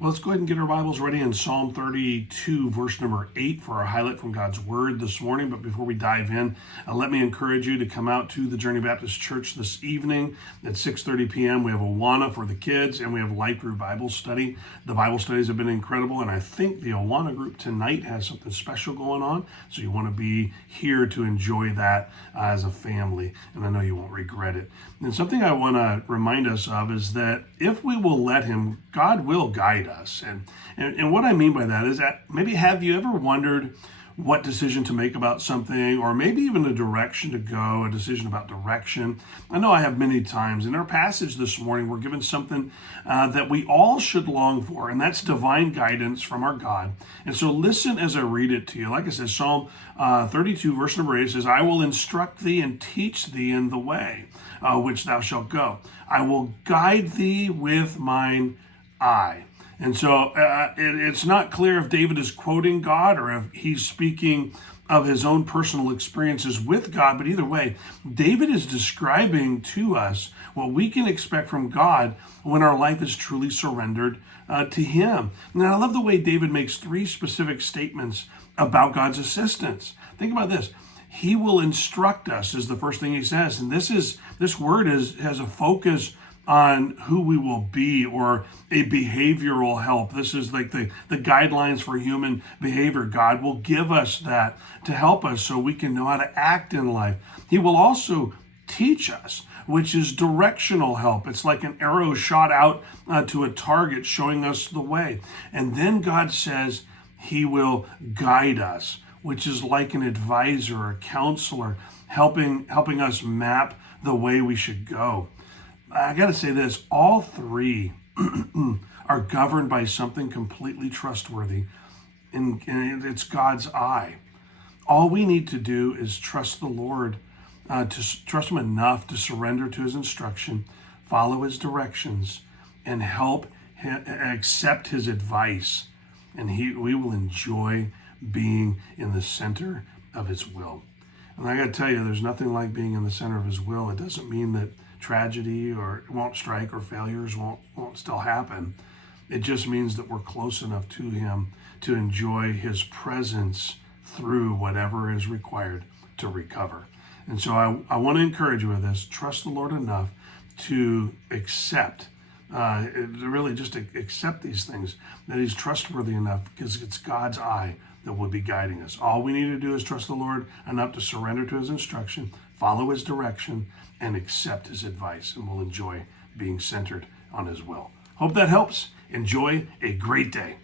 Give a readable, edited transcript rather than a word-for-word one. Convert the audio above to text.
Well, let's go ahead and get our Bibles ready in Psalm 32, verse number 8 for our highlight from God's Word this morning. But before we dive in, let me encourage you to come out to the Journey Baptist Church this evening at 6:30 p.m. We have Awana for the kids, and we have Life Group Bible Study. The Bible studies have been incredible, and I think the Awana group tonight has something special going on. So you want to be here to enjoy that as a family, and I know you won't regret it. And something I want to remind us of is that if we will let Him, God will guide us. And what I mean by that is that maybe have you ever wondered what decision to make about something, or maybe even a direction to go, a decision about direction? I know I have many times. In our passage this morning, we're given something that we all should long for, and that's divine guidance from our God. And so listen as I read it to you. Like I said, Psalm 32, verse number 8 says, "I will instruct thee and teach thee in the way which thou shalt go. I will guide thee with mine eye." And so it's not clear if David is quoting God or if he's speaking of his own personal experiences with God. But either way, David is describing to us what we can expect from God when our life is truly surrendered to Him. And I love the way David makes three specific statements about God's assistance. Think about this. He will instruct us is the first thing he says. And this word has a focus on who we will be, or a behavioral help. This is like the guidelines for human behavior. God will give us that to help us so we can know how to act in life. He will also teach us, which is directional help. It's like an arrow shot out to a target, showing us the way. And then God says He will guide us, which is like an advisor or counselor, helping us map the way we should go. I got to say this, all three are governed by something completely trustworthy, and it's God's eye. All we need to do is trust the Lord, to trust Him enough to surrender to His instruction, follow His directions, and accept His advice. And we will enjoy being in the center of His will. And I got to tell you, there's nothing like being in the center of His will. It doesn't mean that tragedy or won't strike or failures won't still happen. It just means that we're close enough to Him to enjoy His presence through whatever is required to recover. And so I want to encourage you with this. Trust the Lord enough to accept, really just accept these things, that He's trustworthy enough, because it's God's eye that will be guiding us. All we need to do is trust the Lord enough to surrender to His instruction, follow His direction, and accept His advice, and we'll enjoy being centered on His will. Hope that helps. Enjoy a great day.